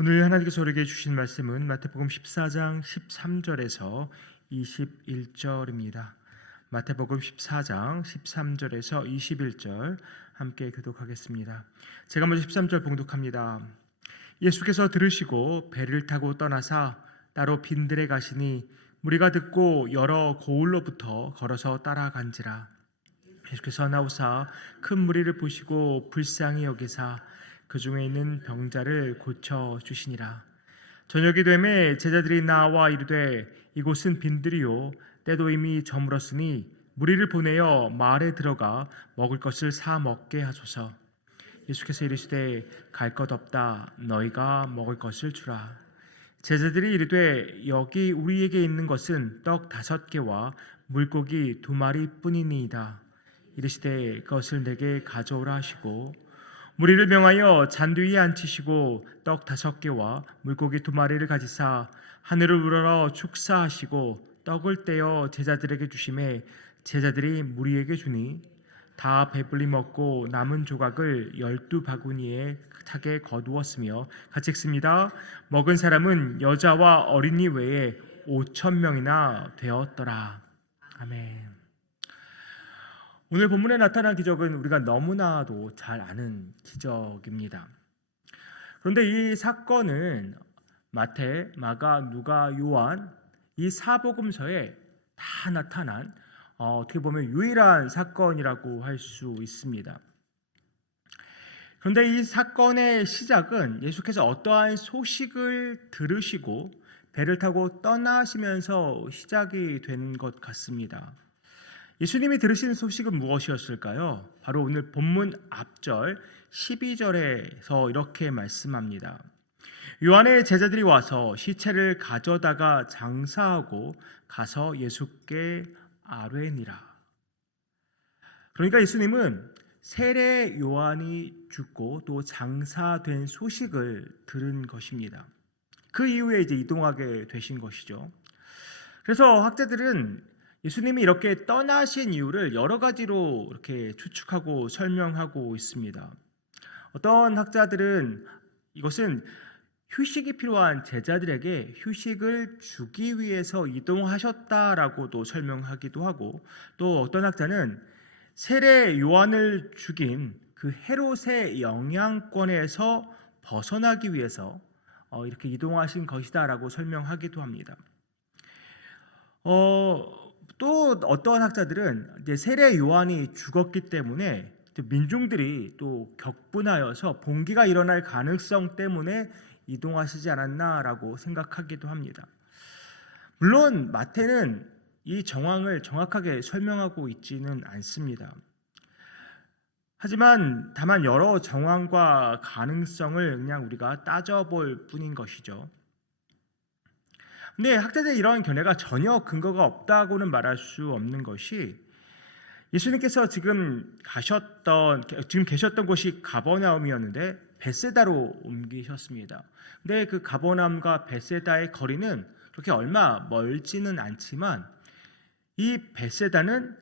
오늘 하나님께서 우리에게 주신 말씀은 마태복음 14장 13절에서 21절입니다. 마태복음 14장 13절에서 21절 함께 교독하겠습니다. 제가 먼저 13절 봉독합니다. 예수께서 들으시고 배를 타고 떠나사 따로 빈들에 가시니 무리가 듣고 여러 고을로부터 걸어서 따라간지라. 예수께서 나오사 큰 무리를 보시고 불쌍히 여기사 그 중에 있는 병자를 고쳐 주시니라. 저녁이 되매 제자들이 나와 이르되 이곳은 빈들이요 때도 이미 저물었으니 무리를 보내어 마을에 들어가 먹을 것을 사 먹게 하소서. 예수께서 이르시되 갈 것 없다 너희가 먹을 것을 주라. 제자들이 이르되 여기 우리에게 있는 것은 떡 5개와 물고기 2마리뿐이니이다. 이르시되 그것을 내게 가져오라 하시고 무리를 명하여 잔디 위에 앉히시고 떡 5개와 물고기 2마리를 가지사 하늘을 우러러 축사하시고 떡을 떼어 제자들에게 주시매 제자들이 무리에게 주니 다 배불리 먹고 남은 조각을 12바구니에 차게 거두었으며 같이 읽습니다. 먹은 사람은 여자와 어린이 외에 5,000명이나 되었더라. 아멘. 오늘 본문에 나타난 기적은 우리가 너무나도 잘 아는 기적입니다. 그런데 이 사건은 마태, 마가, 누가, 요한 이 사복음서에 다 나타난 어떻게 보면 유일한 사건이라고 할 수 있습니다. 그런데 이 사건의 시작은 예수께서 어떠한 소식을 들으시고 배를 타고 떠나시면서 시작이 된 것 같습니다. 예수님이 들으신 소식은 무엇이었을까요? 바로 오늘 본문 앞절 12절에서 이렇게 말씀합니다. 요한의 제자들이 와서 시체를 가져다가 장사하고 가서 예수께 아뢰니라. 그러니까 예수님은 세례 요한이 죽고 또 장사된 소식을 들은 것입니다. 그 이후에 이제 이동하게 되신 것이죠. 그래서 학자들은 예수님이 이렇게 떠나신 이유를 여러 가지로 이렇게 추측하고 설명하고 있습니다. 어떤 학자들은 이것은 휴식이 필요한 제자들에게 휴식을 주기 위해서 이동하셨다라고도 설명하기도 하고, 또 어떤 학자는 세례 요한을 죽인 그 헤롯의 영향권에서 벗어나기 위해서 이렇게 이동하신 것이다라고 설명하기도 합니다. 또 어떠한 학자들은 이제 세례 요한이 죽었기 때문에 민중들이 또 격분하여서 봉기가 일어날 가능성 때문에 이동하시지 않았나라고 생각하기도 합니다. 물론 마태는 이 정황을 정확하게 설명하고 있지는 않습니다. 하지만 다만 여러 정황과 가능성을 그냥 우리가 따져볼 뿐인 것이죠. 근데 학자들의 이러한 견해가 전혀 근거가 없다고는 말할 수 없는 것이, 예수님께서 지금 계셨던 곳이 가버나움이었는데 벳세다로 옮기셨습니다. 근데 그 가버나움과 벳세다의 거리는 그렇게 얼마 멀지는 않지만 이 벳세다는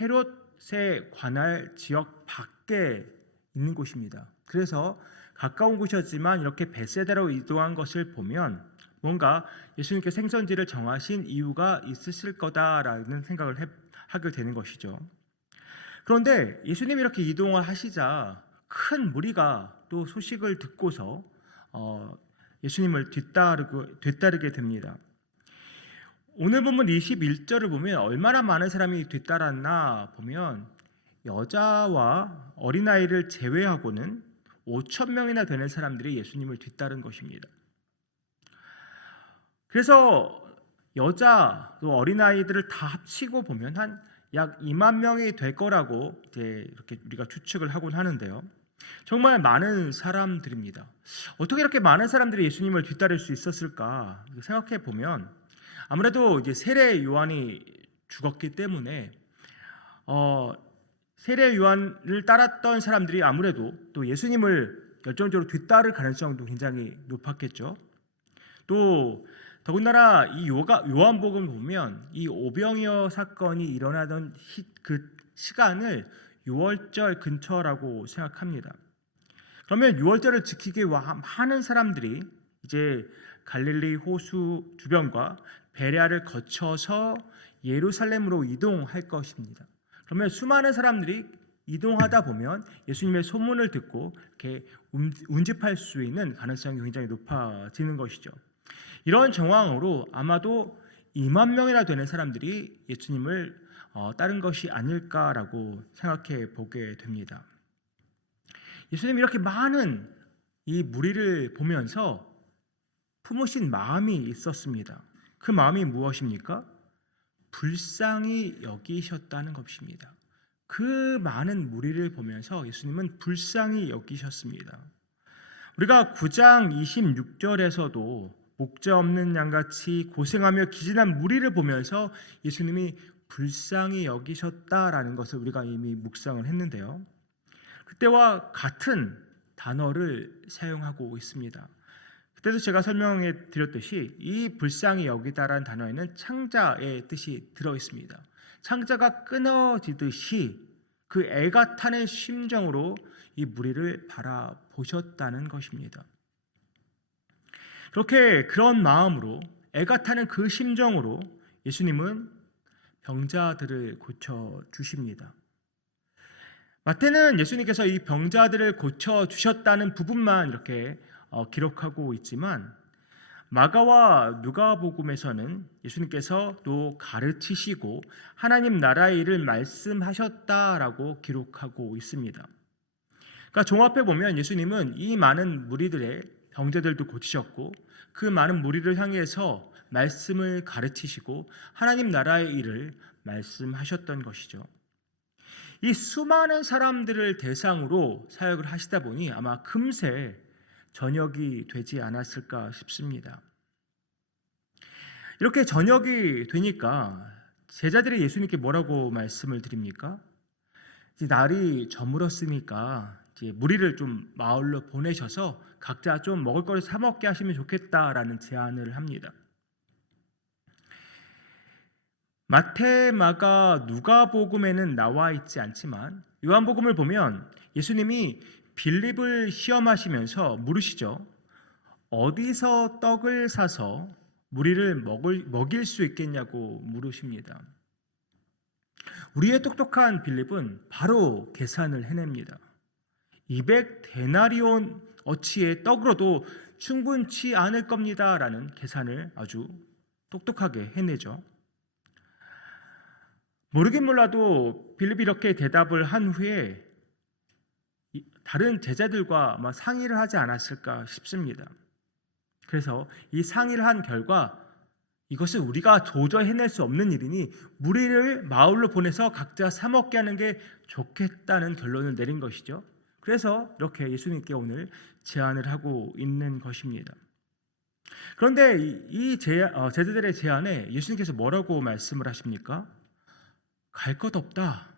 헤롯의 관할 지역 밖에 있는 곳입니다. 그래서 가까운 곳이었지만 이렇게 벳세다로 이동한 것을 보면 뭔가 예수님께 생선지를 정하신 이유가 있으실 거다라는 생각을 하게 되는 것이죠. 그런데 예수님이 이렇게 이동을 하시자 큰 무리가 또 소식을 듣고서 예수님을 뒤따르게 됩니다. 오늘 본문 21절을 보면 얼마나 많은 사람이 뒤따랐나 보면 여자와 어린아이를 제외하고는 5,000명이나 되는 사람들이 예수님을 뒤따른 것입니다. 그래서 여자 또 어린아이들을 다 합치고 보면 한 약 2만 명이 될 거라고 이제 이렇게 우리가 추측을 하곤 하는데요. 정말 많은 사람들입니다. 어떻게 이렇게 많은 사람들이 예수님을 뒤따를 수 있었을까 생각해 보면 아무래도 이제 세례 요한이 죽었기 때문에 세례 요한을 따랐던 사람들이 아무래도 또 예수님을 열정적으로 뒤따를 가능성도 굉장히 높았겠죠. 또 더군다나 이 요한복음을 보면 이 오병이어 사건이 일어나던 그 시간을 6월절 근처라고 생각합니다. 그러면 6월절을 지키기 위해 많은 사람들이 이제 갈릴리 호수 주변과 베레아를 거쳐서 예루살렘으로 이동할 것입니다. 그러면 수많은 사람들이 이동하다 보면 예수님의 소문을 듣고 이렇게 운집할 수 있는 가능성이 굉장히 높아지는 것이죠. 이런 정황으로 아마도 2만 명이나 되는 사람들이 예수님을 따른 것이 아닐까라고 생각해 보게 됩니다. 예수님이 이렇게 많은 이 무리를 보면서 품으신 마음이 있었습니다. 그 마음이 무엇입니까? 불쌍히 여기셨다는 것입니다. 그 많은 무리를 보면서 예수님은 불쌍히 여기셨습니다. 우리가 9장 26절에서도 목자 없는 양같이 고생하며 기진한 무리를 보면서 예수님이 불쌍히 여기셨다라는 것을 우리가 이미 묵상을 했는데요. 그때와 같은 단어를 사용하고 있습니다. 그때도 제가 설명해 드렸듯이 이 불쌍히 여기다라는 단어에는 창자의 뜻이 들어 있습니다. 창자가 끊어지듯이 그 애가 타는 심정으로 이 무리를 바라보셨다는 것입니다. 그렇게 그런 마음으로 애가 타는 그 심정으로 예수님은 병자들을 고쳐주십니다. 마태는 예수님께서 이 병자들을 고쳐주셨다는 부분만 이렇게 기록하고 있지만 마가와 누가복음에서는 예수님께서 또 가르치시고 하나님 나라의 일을 말씀하셨다라고 기록하고 있습니다. 그러니까 종합해 보면 예수님은 이 많은 무리들의 병자들도 고치셨고 그 많은 무리를 향해서 말씀을 가르치시고 하나님 나라의 일을 말씀하셨던 것이죠. 이 수많은 사람들을 대상으로 사역을 하시다 보니 아마 금세 저녁이 되지 않았을까 싶습니다. 이렇게 저녁이 되니까 제자들이 예수님께 뭐라고 말씀을 드립니까? 이제 날이 저물었으니까 이제 무리를 좀 마을로 보내셔서 각자 좀 먹을 거를 사 먹게 하시면 좋겠다라는 제안을 합니다. 마태, 마가, 누가복음에는 나와 있지 않지만 요한복음을 보면 예수님이 빌립을 시험하시면서 물으시죠. 어디서 떡을 사서 무리를 먹일 수 있겠냐고 물으십니다. 우리의 똑똑한 빌립은 바로 계산을 해냅니다. 200데나리온 어치의 떡으로도 충분치 않을 겁니다라는 계산을 아주 똑똑하게 해내죠. 모르긴 몰라도 빌립이 이렇게 대답을 한 후에 다른 제자들과 아마 상의를 하지 않았을까 싶습니다. 그래서 이 상의를 한 결과 이것은 우리가 도저히 해낼 수 없는 일이니 무리를 마을로 보내서 각자 사 먹게 하는 게 좋겠다는 결론을 내린 것이죠. 그래서 이렇게 예수님께 오늘 제안을 하고 있는 것입니다. 그런데 이 제자들의 제안에 예수님께서 뭐라고 말씀을 하십니까? 갈 것 없다.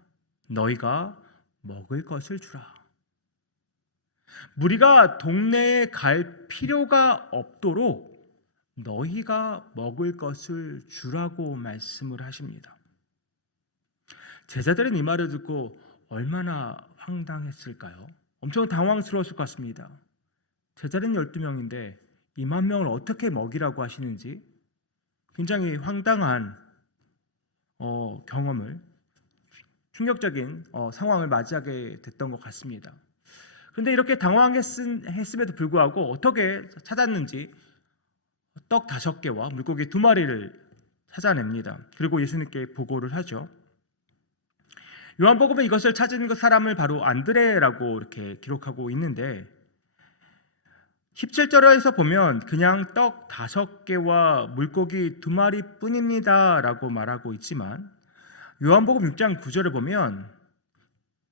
너희가 먹을 것을 주라. 무리가 동네에 갈 필요가 없도록 너희가 먹을 것을 주라고 말씀을 하십니다. 제자들은 이 말을 듣고 얼마나 황당했을까요? 엄청 당황스러웠을 것 같습니다. 제자는 12명인데 2만 명을 어떻게 먹이라고 하시는지 굉장히 황당한 경험을 충격적인 상황을 맞이하게 됐던 것 같습니다. 그런데 이렇게 당황했음에도 불구하고 어떻게 찾았는지 떡 5개와 물고기 2마리를 찾아냅니다. 그리고 예수님께 보고를 하죠. 요한복음은 이것을 찾은 그 사람을 바로 안드레라고 이렇게 기록하고 있는데 17절에서 보면 그냥 떡 5개와 물고기 2마리 뿐입니다 라고 말하고 있지만 요한복음 6장 9절을 보면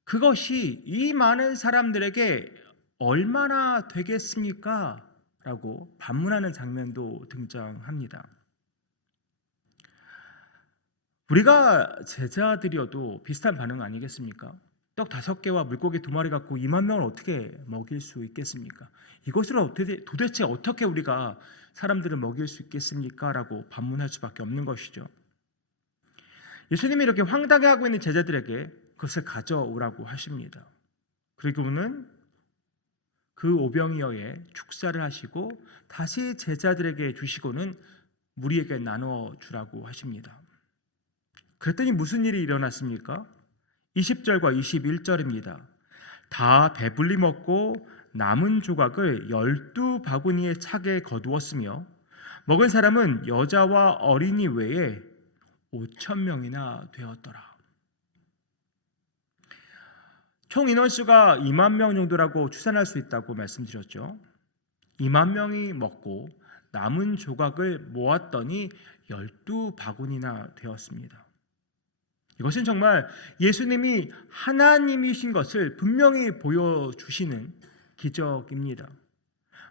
그것이 이 많은 사람들에게 얼마나 되겠습니까? 라고 반문하는 장면도 등장합니다. 우리가 제자들이어도 비슷한 반응 아니겠습니까? 떡 5개와 물고기 2마리 갖고 2만 명을 어떻게 먹일 수 있겠습니까? 이것으로 도대체 어떻게 우리가 사람들을 먹일 수 있겠습니까? 라고 반문할 수밖에 없는 것이죠. 예수님이 이렇게 황당해하고 있는 제자들에게 그것을 가져오라고 하십니다. 그리고는 그 오병이어에 축사를 하시고 다시 제자들에게 주시고는 무리에게 나누어 주라고 하십니다. 그랬더니 무슨 일이 일어났습니까? 20절과 21절입니다. 다 배불리 먹고 남은 조각을 12바구니에 차게 거두었으며 먹은 사람은 여자와 어린이 외에 5,000명이나 되었더라. 총 인원수가 2만 명 정도라고 추산할 수 있다고 말씀드렸죠. 2만 명이 먹고 남은 조각을 모았더니 12바구니나 되었습니다. 이것은 정말 예수님이 하나님이신 것을 분명히 보여주시는 기적입니다.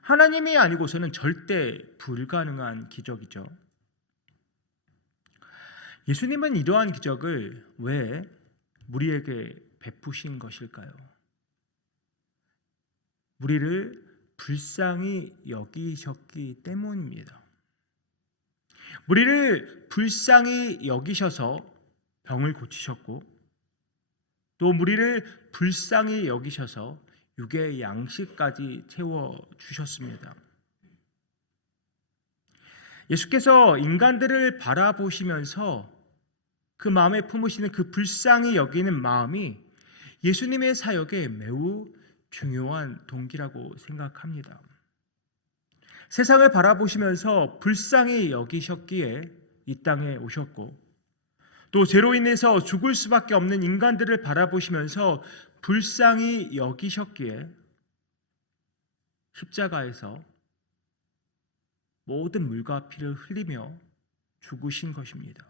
하나님이 아니고서는 절대 불가능한 기적이죠. 예수님은 이러한 기적을 왜 무리에게 베푸신 것일까요? 무리를 불쌍히 여기셨기 때문입니다. 무리를 불쌍히 여기셔서 병을 고치셨고, 또 무리를 불쌍히 여기셔서 육의 양식까지 채워주셨습니다. 예수께서 인간들을 바라보시면서 그 마음에 품으시는 그 불쌍히 여기는 마음이 예수님의 사역에 매우 중요한 동기라고 생각합니다. 세상을 바라보시면서 불쌍히 여기셨기에 이 땅에 오셨고, 또 죄로 인해서 죽을 수밖에 없는 인간들을 바라보시면서 불쌍히 여기셨기에 십자가에서 모든 물과 피를 흘리며 죽으신 것입니다.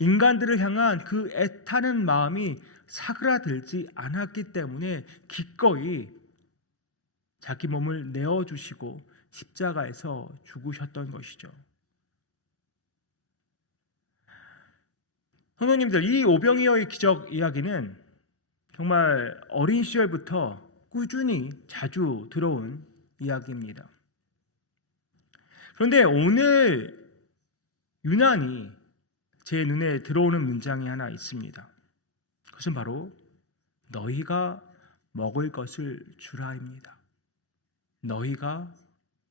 인간들을 향한 그 애타는 마음이 사그라들지 않았기 때문에 기꺼이 자기 몸을 내어주시고 십자가에서 죽으셨던 것이죠. 성도님들, 이 오병이어의 기적 이야기는 정말 어린 시절부터 꾸준히 자주 들어온 이야기입니다. 그런데 오늘 유난히 제 눈에 들어오는 문장이 하나 있습니다. 그것은 바로 너희가 먹을 것을 주라입니다. 너희가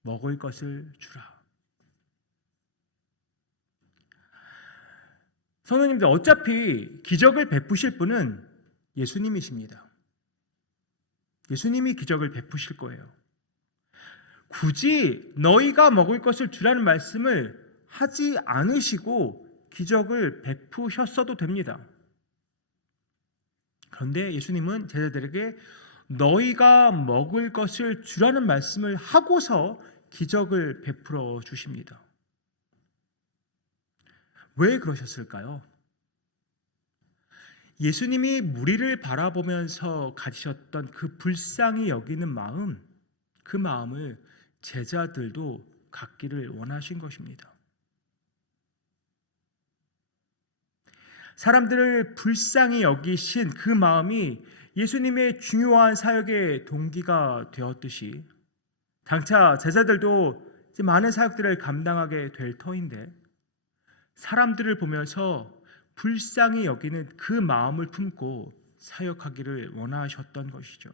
먹을 것을 주라. 성도님들, 어차피 기적을 베푸실 분은 예수님이십니다. 예수님이 기적을 베푸실 거예요. 굳이 너희가 먹을 것을 주라는 말씀을 하지 않으시고 기적을 베푸셨어도 됩니다. 그런데 예수님은 제자들에게 너희가 먹을 것을 주라는 말씀을 하고서 기적을 베풀어 주십니다. 왜 그러셨을까요? 예수님이 무리를 바라보면서 가지셨던 그 불쌍히 여기는 마음, 그 마음을 제자들도 갖기를 원하신 것입니다. 사람들을 불쌍히 여기신 그 마음이 예수님의 중요한 사역의 동기가 되었듯이 장차 제자들도 이제 많은 사역들을 감당하게 될 터인데 사람들을 보면서 불쌍히 여기는 그 마음을 품고 사역하기를 원하셨던 것이죠.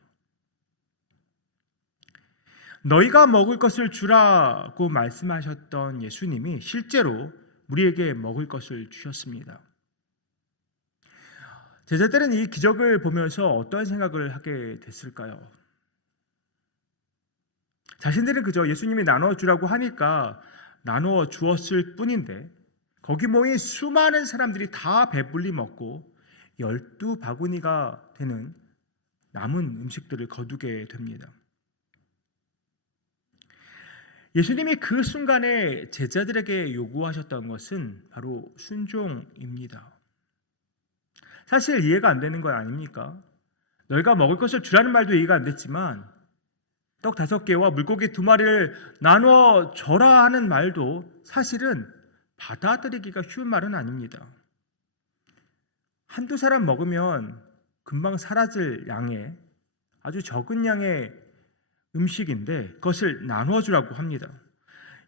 너희가 먹을 것을 주라고 말씀하셨던 예수님이 실제로 우리에게 먹을 것을 주셨습니다. 제자들은 이 기적을 보면서 어떤 생각을 하게 됐을까요? 자신들은 그저 예수님이 나눠주라고 하니까 나누어 주었을 뿐인데 거기 모인 수많은 사람들이 다 배불리 먹고 12바구니가 되는 남은 음식들을 거두게 됩니다. 예수님이 그 순간에 제자들에게 요구하셨던 것은 바로 순종입니다. 사실 이해가 안 되는 거 아닙니까? 너희가 먹을 것을 주라는 말도 이해가 안 됐지만 떡 5개와 물고기 2마리를 나누어 줘라 하는 말도 사실은 받아들이기가 쉬운 말은 아닙니다. 한두 사람 먹으면 금방 사라질 양의 아주 적은 양의 음식인데 그것을 나눠주라고 합니다.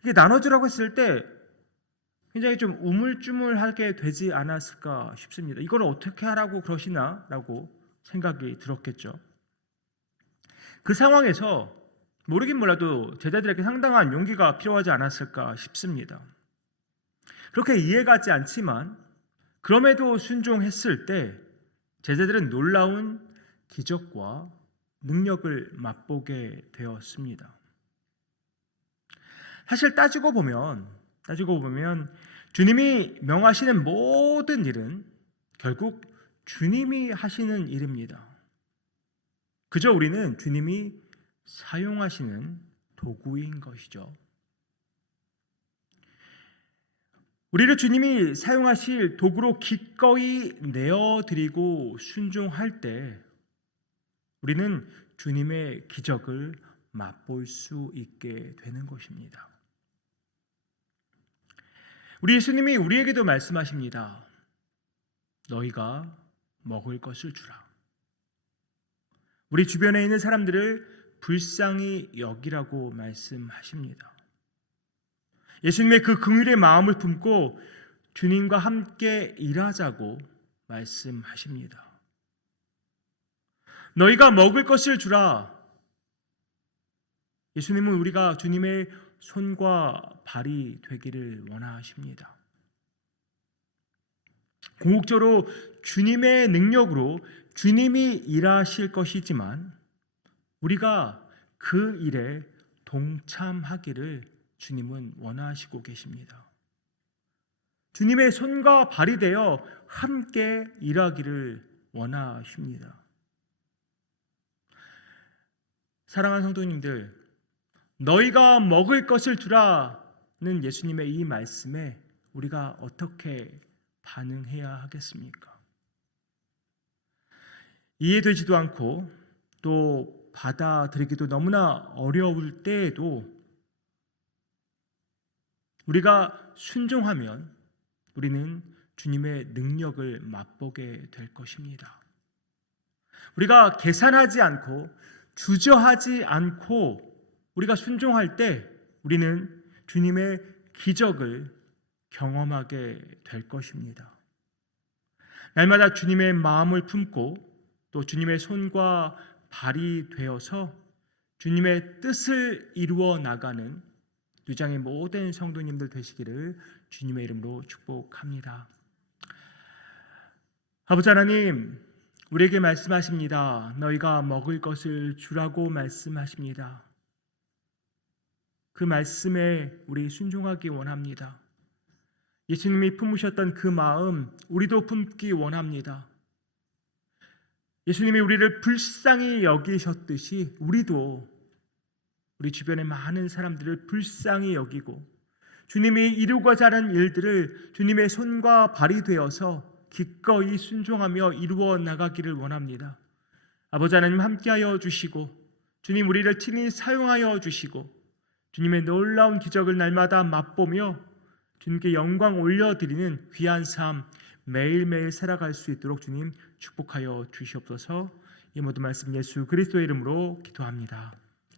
이게 나눠주라고 했을 때 굉장히 좀 우물쭈물하게 되지 않았을까 싶습니다. 이걸 어떻게 하라고 그러시나 라고 생각이 들었겠죠. 그 상황에서 모르긴 몰라도 제자들에게 상당한 용기가 필요하지 않았을까 싶습니다. 그렇게 이해가지 않지만 그럼에도 순종했을 때 제자들은 놀라운 기적과 능력을 맛보게 되었습니다. 사실 따지고 보면 주님이 명하시는 모든 일은 결국 주님이 하시는 일입니다. 그저 우리는 주님이 사용하시는 도구인 것이죠. 우리를 주님이 사용하실 도구로 기꺼이 내어드리고 순종할 때 우리는 주님의 기적을 맛볼 수 있게 되는 것입니다. 우리 예수님이 우리에게도 말씀하십니다. 너희가 먹을 것을 주라. 우리 주변에 있는 사람들을 불쌍히 여기라고 말씀하십니다. 예수님의 그 긍휼의 마음을 품고 주님과 함께 일하자고 말씀하십니다. 너희가 먹을 것을 주라. 예수님은 우리가 주님의 손과 발이 되기를 원하십니다. 궁극적으로 주님의 능력으로 주님이 일하실 것이지만 우리가 그 일에 동참하기를 주님은 원하시고 계십니다. 주님의 손과 발이 되어 함께 일하기를 원하십니다. 사랑하는 성도님들, 너희가 먹을 것을 주라는 예수님의 이 말씀에 우리가 어떻게 반응해야 하겠습니까? 이해되지도 않고 또 받아들이기도 너무나 어려울 때에도 우리가 순종하면 우리는 주님의 능력을 맛보게 될 것입니다. 우리가 계산하지 않고 주저하지 않고 우리가 순종할 때 우리는 주님의 기적을 경험하게 될 것입니다. 날마다 주님의 마음을 품고 또 주님의 손과 발이 되어서 주님의 뜻을 이루어 나가는 유장의 모든 성도님들 되시기를 주님의 이름으로 축복합니다. 아버지 하나님, 우리에게 말씀하십니다. 너희가 먹을 것을 주라고 말씀하십니다. 그 말씀에 우리 순종하기 원합니다. 예수님이 품으셨던 그 마음 우리도 품기 원합니다. 예수님이 우리를 불쌍히 여기셨듯이 우리도 우리 주변의 많은 사람들을 불쌍히 여기고 주님이 이루고자 하는 일들을 주님의 손과 발이 되어서 기꺼이 순종하며 이루어 나가기를 원합니다. 아버지 하나님 함께하여 주시고 주님 우리를 친히 사용하여 주시고 주님의 놀라운 기적을 날마다 맛보며 주님께 영광 올려드리는 귀한 삶 매일매일 살아갈 수 있도록 주님 축복하여 주시옵소서. 이 모든 말씀 예수 그리스도의 이름으로 기도합니다.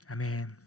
아멘.